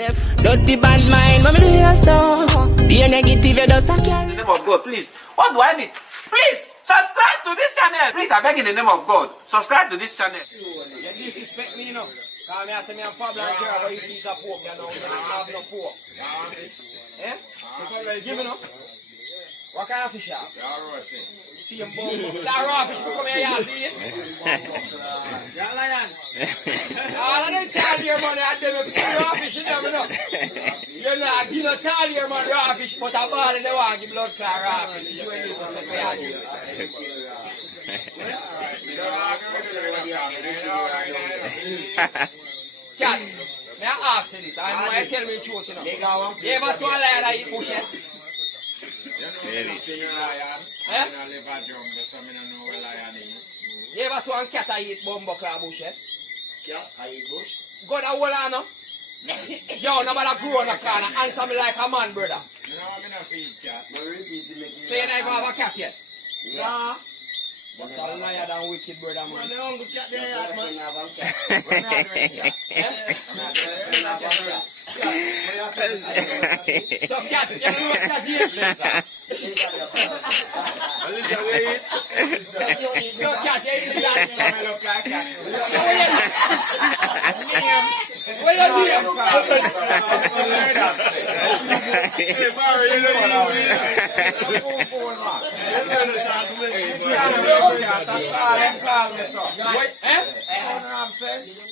Dirty bad mind, but me do you so. Be a negative, you just a carry. In the name of God, please. What do I need? Please, subscribe to this channel. Please, I beg in the name of God, subscribe to this channel. You disrespect me, you know. Cause me I say me a Pablo and care about you piece of pork, you know. You don't have no pork. Eh? So Pablo, you give me no? What kind of fish are? See him bumbo. It's a raw fish, come here, you see it? You're lion. All of them tell your money, I tell me, raw fish, you never know. You know, I give no tell your man raw fish, but a ball in the one, give blood clot raw fish. You ain't listen to me. Cat, may I ask you this? I know you tell me the truth, you know. You ever saw a lion that eat bush yet? Eh? You ever saw a cat that eat bumbo claw bush yet? Cat, I eat bush. Go to hold on, no? Yo, nobody grow in the corner. Answer me like a man, brother. So you never have a cat yet? Yeah. But a liar than wicked, brother, man. The hungry cat there, man. So cat, you know what cat eat? So cat, you eat that? What you doing?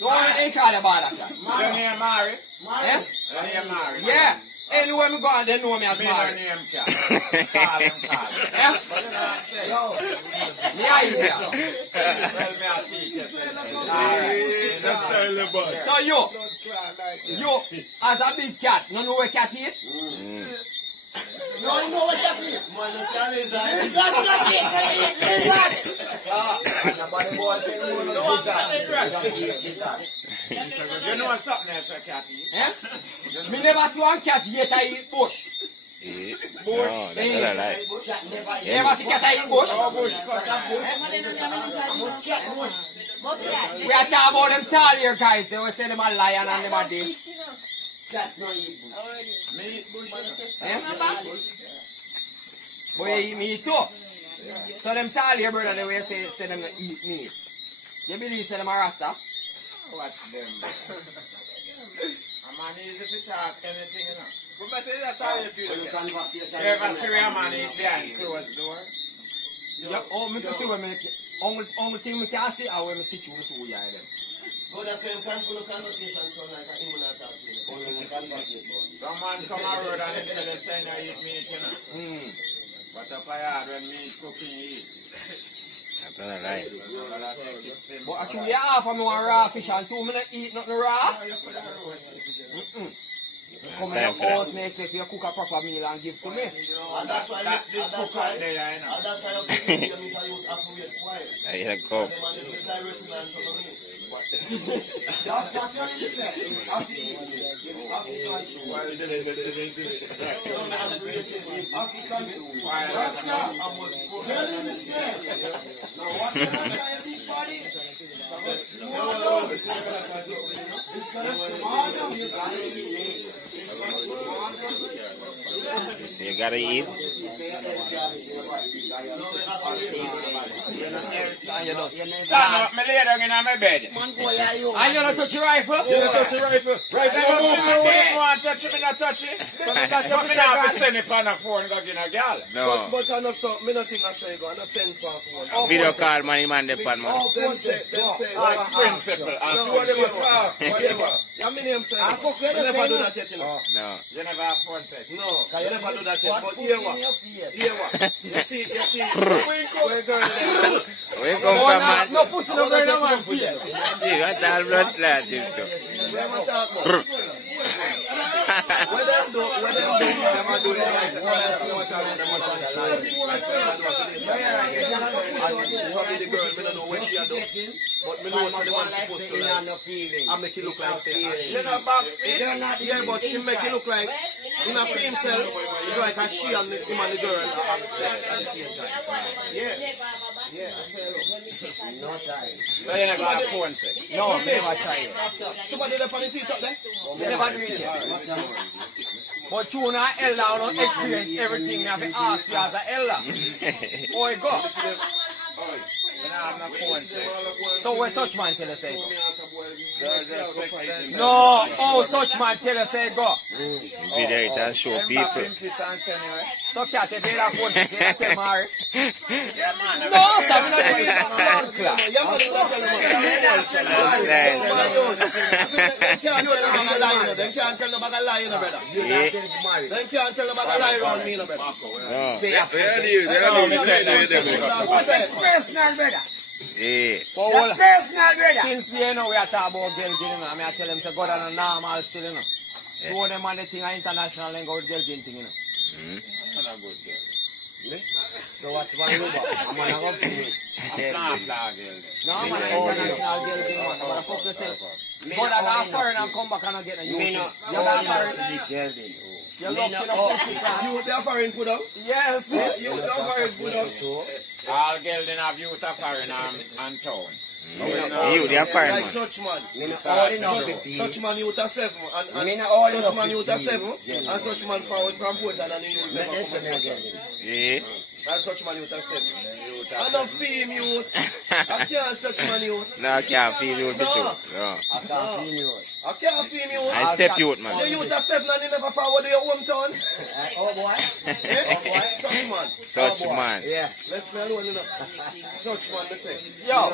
Don't ain't call about that. Yeah. Anywhere me go and they know me as married. So you, as a big cat, you know where cat eat? No, you know what that is? Man, you stand lizard. Lizard, not eat lizard. Nobody boy tell you no lizard. You know what's up there, sir, cat eat? Eh? Me never see one cat yet I eat bush. Bush? No, that's not right. You never see cat I eat bush? We are talking about them tall here guys. They will say them a lion and them a this. Cat no eat bush. Me eat bush. Boy, you eat meat too. So them tall here brother, they will say them to eat meat. You believe say them a rasta? Watch them. A man easy to talk anything, you know. But I tell you that tall here people. You ever see a man eat behind closed door? Yeah, oh, me to see when me, only thing me can see how when me sit you with two yeah them. But the same time for the conversation sound like a human attack. Some man come a road and him tell you say no eat meat, you know. But up a yard when meat cooking you eat. That's not right. But actually half of me want raw fish and 2 minutes eat nothing raw. Come in the house, me expect you to cook a proper meal and give to me. And that's why you have to eat them if you have to wait quiet. I go. You gotta eat. Stand up, me lay down in my bed. And you don't touch your rifle? You touch a rifle. Rifle move, want touch it, me not touch it. But me not be send it on a phone and go get a girl. No. But I know something, me not think I say go, I know send for a phone. Video call man depend man. Them say, That's principle. no, whatever. Yeah, me name say, I never do that yet, you know. No. You never have phone sex. No, you never do that yet, but here what? Here what? You see, where girl there. We come from man. No pussy no going on my face. See, what's all blood clot you too? Where am I talking about? What them do, them are doing like the girl, me don't know what she a do. But me know what the man supposed to like. I make it look like say, You know back face. yeah, but he make it look like him a free himself. It's like a she and him and the girl have sex at the same time. Yeah. No time. So you never have phone sex? No, me never try it. Somebody left on the seat up there? Me never do it yet. But you know, elder, you don't experience everything. You have to ask you as an elder. Oh, it go. You don't have no phone sex. So where such man tell us say go? There's a sex sense. No, oh, such man tell us say go. Video it and show Them back people. in fist and say anyway. So cat, if you have phone, you have to marry. Yeah, man. No, sir, we not doing that blood clot. Yeah, man, you don't tell them about that. Them can't tell them about a lie, you know, brother. Yeah. Them can't tell them about a lie around me, you know, brother. No. Personal, brother. Yeah. But well, Personal, brother. since they know we are talking about girl getting, I mean, I tell them, say, go down a normal still, you know. Show them on the thing, international, and go with girl getting thing, you know. I'm not a good girl. So what's one you about? I'm gonna go to you. I'm not a flag girl. No, I'm an international girl thing, man. But I fuck you say, go down a foreign and come back and get a youth. Me You not got foreign, girl. you look in a pussy car. You there foreign put up? Yes. You there foreign put up? All girls then have youth of foreign and town. You, they are fine, Like man. such man. Such Such man youth are 7 and Me not all such enough man to youth are be. 7 Yeah. and such man forward from Portland and the youth never come back. Yeah. And such man youth are 7. Enough fame youth. I can't such man youth. No, I can't feel you, bitch. No. I can't feel you. I can't fame youth. I step you out, man. The youth are 7 and they never forward to your hometown. Oh boy. Eh? Such man. Such man. Yeah. Left me alone, you know. Such man, they say. Yo,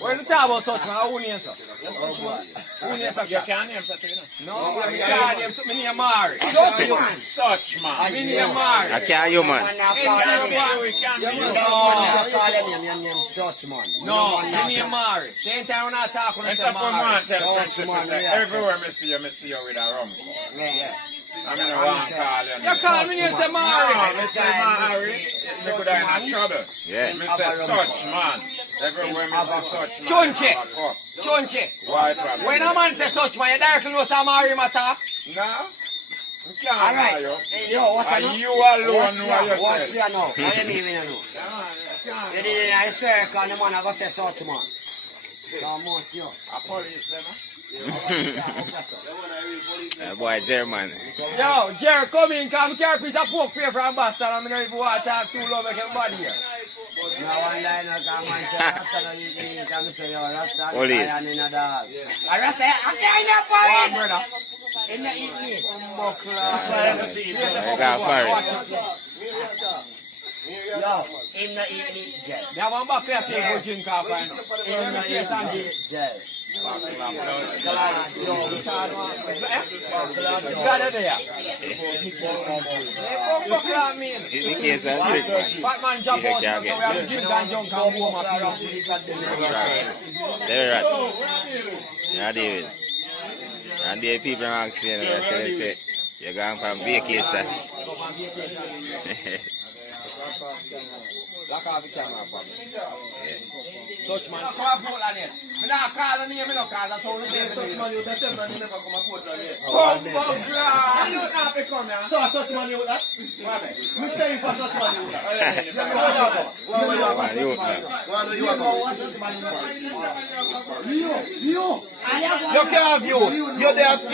when you talk about such man, who name sir? That's such man. Who name sir? You can't name such a thing. No, I can't name something name Mari. Such man. Such man. Me name Mari. I can't you, man. Man now call him name. We can't Yeah, be man. That man now call him name. Your name Such man. No, man me name Mari. Same time when I talk, when I It's say up on man, Mari. tell Such them man, to say, yeah, everywhere me see you with a rum. Yeah. I mean, I want to call you. You call me name say No, Mari. me say Mary. Me could have in trouble. Yeah. Me say such man. Everywhere me see such man. Chunche. have a cup. Chunche. Why problem? When a man say such man, you directly know say Mari matter. No. You can't All right. lie, yo. Hey, yo, what I And know? you alone What's know ya? What's yourself. ya know? What you mean, you know? You can't. You did it in a circle and the man I go say Such man. Come on, see you. A police, them. That boy German. Yo, Jerry, come in, come carry a piece of pork for you from Boston. I'm not even want to talk too long, make everybody here. No one line, no come on, say Rasta no eat meat. I'm say, yo, Rasta Police. lion in a dog. A Rasta, I can't eat for it. Brother. He no eat meat. I got fired. Yo, him no eat meat, Jay. They have one back there saying go drink off right now. Him no eat meat, Jay. Class Jones. Got it there. Hey, what that mean? In the case of trick, man. Batman jump out, so we have to drink and junk and warm up. That's right. They're right. Yeah, David. And the people are asking, they say, you're going from vacation. Lock off the camera, probably. Such man, come up Portland here. I don't call the name, I don't call the sound. Say such man youth are 7 and they never come to Portland yet. Come on, God. You not be coming, So such man youth that? Me say for such man youth that. You know what you go? Where you Man, you go? Where you go? You can't have you. You're there at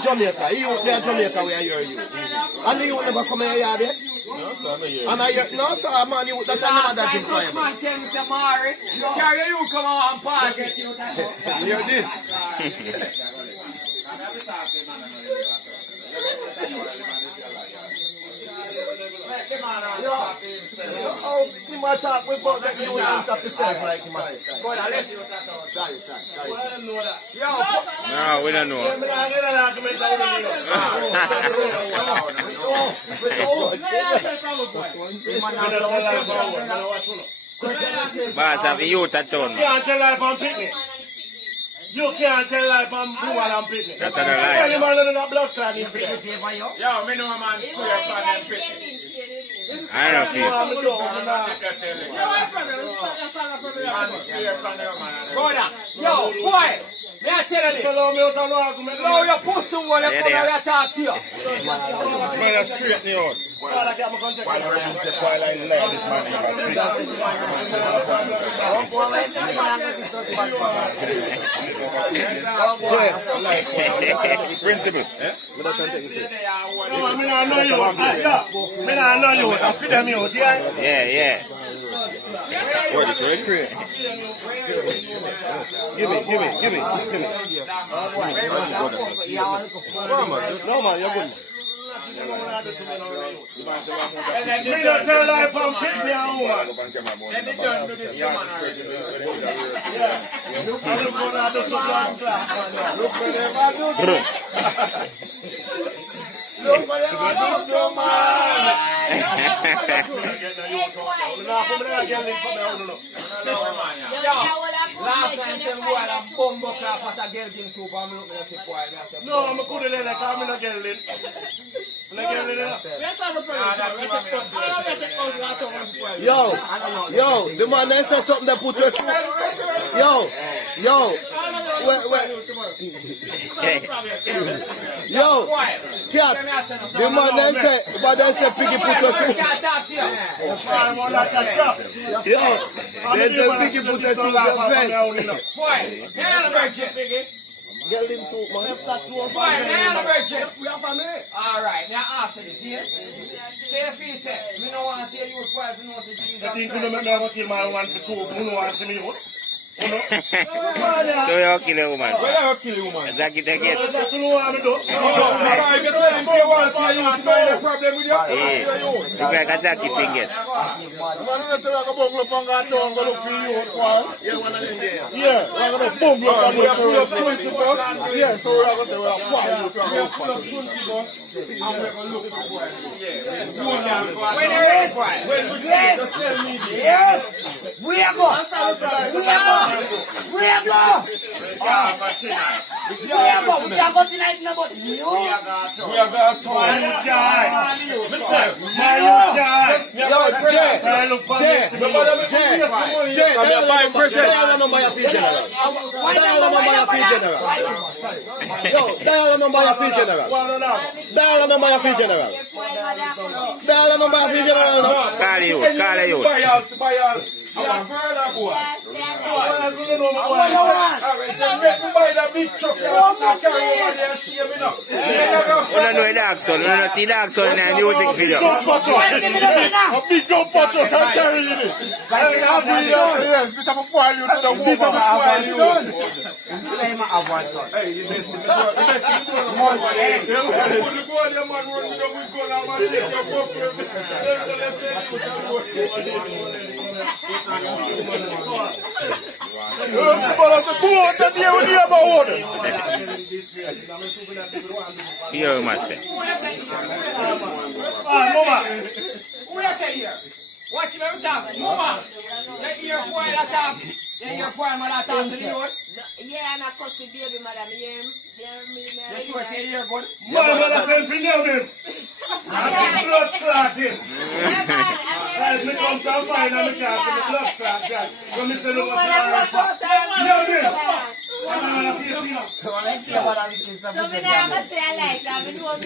Jamaica. You there Jamaica where you're you. And you never come here yet? No, so I'm here. And I no sir man you that Last never that time you such man tell me, say, Mari, carry you come on and party. Hear this. Oh, he might talk about that you and stop yourself like him. Go on, let Sorry. Yo, No, we don't know. Boss, have you out of town, man. Can't tell life on picnic. You can't tell life on blue and picnic. That's not a Tell lie. him all that blood clot in there. Yo, me know a man swear upon them picnic. I don't feel. Man swear upon them, man. go on. Yo, boy, Me I tell you this. Allow me out and argument. Now your pussy one, you come here and talk to you. Man, that's straight me out. While Reverend said, while I left this man Principal. I know you. I feel them out, yeah? Yeah. What is ready? Give me. No, man, you're good. Me not tell life I'm pick me a woman. Let me turn to this woman. I look what I do to John Clark. Look whatever I do to man. Last time, some boy and bumbo clap at a girl in soup and look at the boy and I say, No, I'm a good lady, I'm not getting Yo, the man then said something that put your Yo, cat. The man then said Piggy put your soup. Yo, there's a Piggy put your soup your friend. boy, man, virgin. Girl in soup, man. Boy, man, virgin. All right, now answer this, yeah? Say if he said, we don't want to see you with boys, we don't see Jesus. I think you don't make me have to kill my one for two. You don't want to see me out. So you kill a woman. Where you kill a woman? Jackie take it. That's what you want me to do. Hey, look like a Jackie thing it. Yeah, we're going to boom block and we're going to 20 bus. Yeah, so we're going to say we're quiet. When you're ready for it. Yes. We are going. We are going. We are going tonight, no, but you. We are going to try. Listen, see dark son in the music video. A big dumb pot truck can carry you. Yes, this is a while you to the woman. Hey, you best in the Here, master. Who you say here? Watch him every time. Mama, you hear boy that talk. You hear boy man that talk to the youth. Yeah, and I cuss the baby, madam. You sure say you hear good? Man, I said for him. I'm blood clotting. Right, me come to find and me can't see the blood clot. So me say, look what you are for. So let's see what I'm saying. So we never say I like that. We don't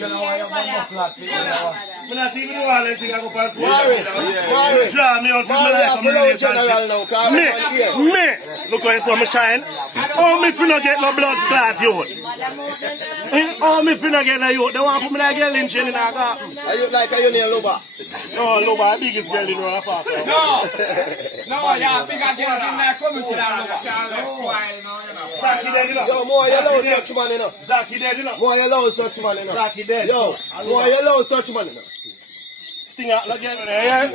I'm not even the one thing I go past. Worry. Draw me out from my life and relationship. Me. Look how I'm shine. Oh, me finna get no blood clot, youth. Oh, me finna get no youth. They want to put me like a lynch in the garden. Are you like a near Luba? No, Luba, the biggest girl in the park. No, yeah, big girl in there coming to that. Zaki dead, you know. Yo, more you love such man, you know. Zaki dead, you know. More you love such man, you know. Zaki dead. Yo, more you love such man, you know. Sting out again, yeah?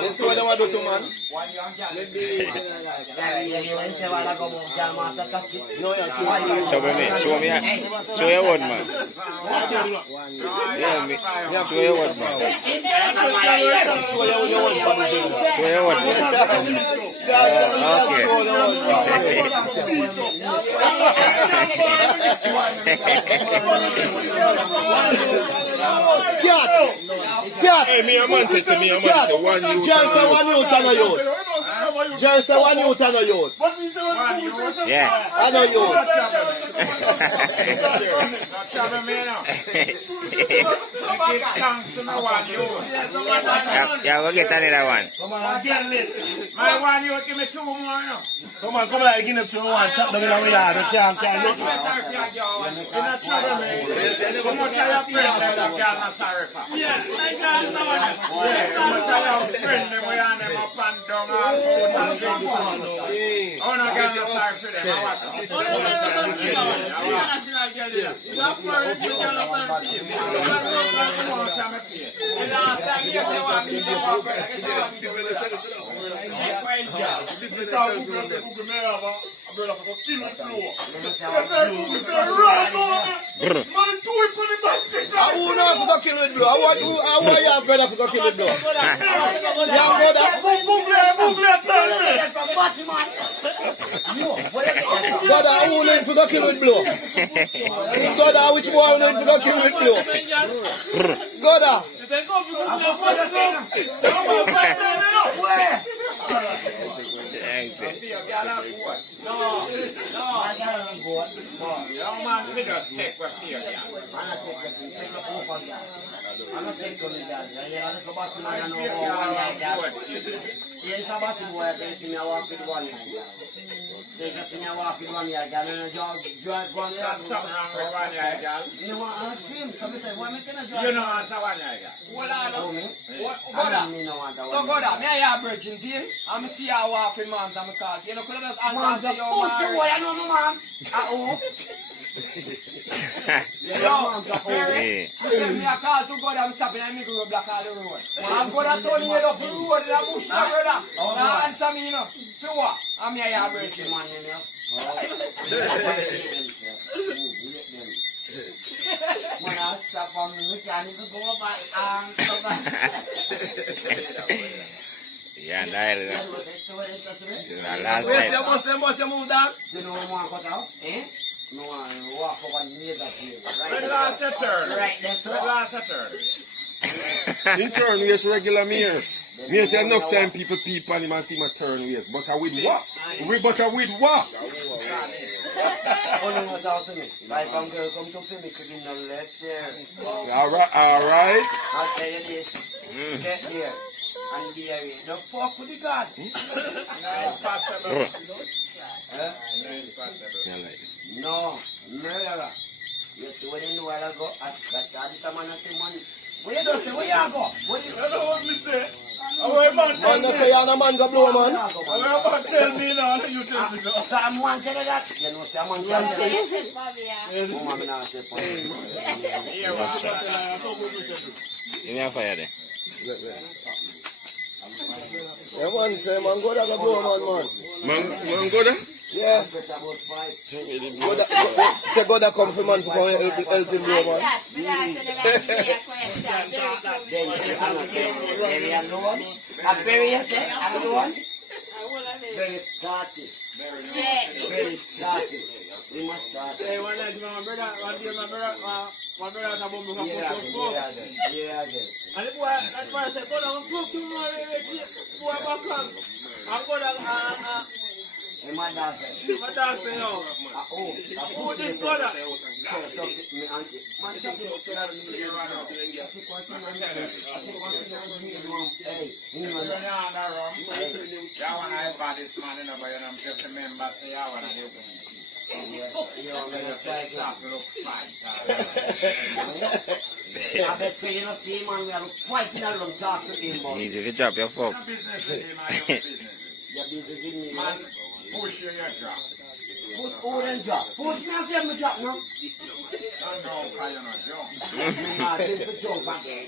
This is what I want to do, man. Show me. Show your word, man. Yeah, me. Show your word, man. Show your word, man. Hey, me a man say me a man say 1 youth. Jerry say 1 youth and a youth. Jerry say 1 youth and a youth. Yeah. I know youth. Yeah, we'll get another one. My 1 youth give me 2 more now. Someone come like give them 2 1 chop them in our yard. They can't look. In a trouble, man. How much I have friends that girl not sorry for? Yeah, my girl not. How much I have friends them we and them up and down all food and drink. Oh, no girl not sorry for them. How was it? I who know if you go kill with blow? I want your brother to go kill with blow. Your brother. Brother, who know if you go kill with blow? Brother, which boy know if you go kill with blow? Brother. Young man, we just take what fear, yeah. Yes, I'm about to go out and see walk with 1 year. They just see me walk with 1 year, girl, and a drive 1 year. Something wrong with 1 year, girl. You know, I dream, so I say, why am I going to drive? You don't want a 1 year, girl. So God, me I have virgins here. I'm see how walking moms I'm called. You know, could I just answer and say, yo, Boy, I know my mom. Perry, you send me a call to God, I'm stopping and make a block all the road. I'm going to turn you up the road in a bush, brother. Now answer me, you know. So what? I'm here, yeah, breaking man, you know. When I stop on the weekend, you can go back and come back. Yeah, that is last Where's night. your boss? Them boss you move down? You know what I cut out? Eh? No one walk over near that here. When last your turn? Right, that's When last your turn? In turn ways regular mirror. Me say enough time people peep on him and see my turn ways. But I with what? But I with what? Oh no, what's out to me? Like some girl come to me, could be no left there. Alright. I'll tell you this. Get here. And be here. The fuck with the God. Impossible. No, murderer. You see when you know where I go, ask that this man and say money. Where you don't say, where you go? Where you know what me say? Man, no say you're no man go blow, man. About tell me now, you tell me so. So I'm one tell you that. You know, say I'm one tell you. Oh, man, I say You never fire there. Yeah, man, say man go there go blow, man. Man go there? Yeah. Say go there come for man to come help him blow, man. Then very alone. A very alone. Very started. Very started. We must start. Hey, one day my brother, one day my brother had a bomb to smoke. Yeah, And the boy, that boy said, "Go down and smoke too much, boy, back on." I'm going to, my dad said, my dad said, no. Who this brother? So, me auntie. Man, check it. Hey, That one I bought this man in the way and I'm just a member, say I want to do it. Stop, look, fight. I bet you don't see man, we are fighting along, talk to him, man. Easy to drop your fork. Business with him, I have business. You're busy with me, Man, push you, you drop. Push who then drop? Push me and say me drop now. I know, because you're not drunk. I think to jump again.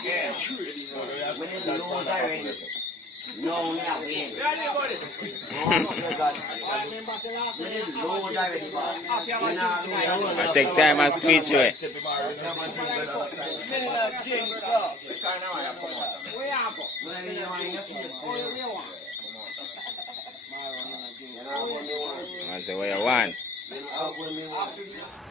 Again. We need the loads already. No, me are win. No, you got it. We need loads already, boss. I take time and squeeze you. Man say what you want. I'll go me one.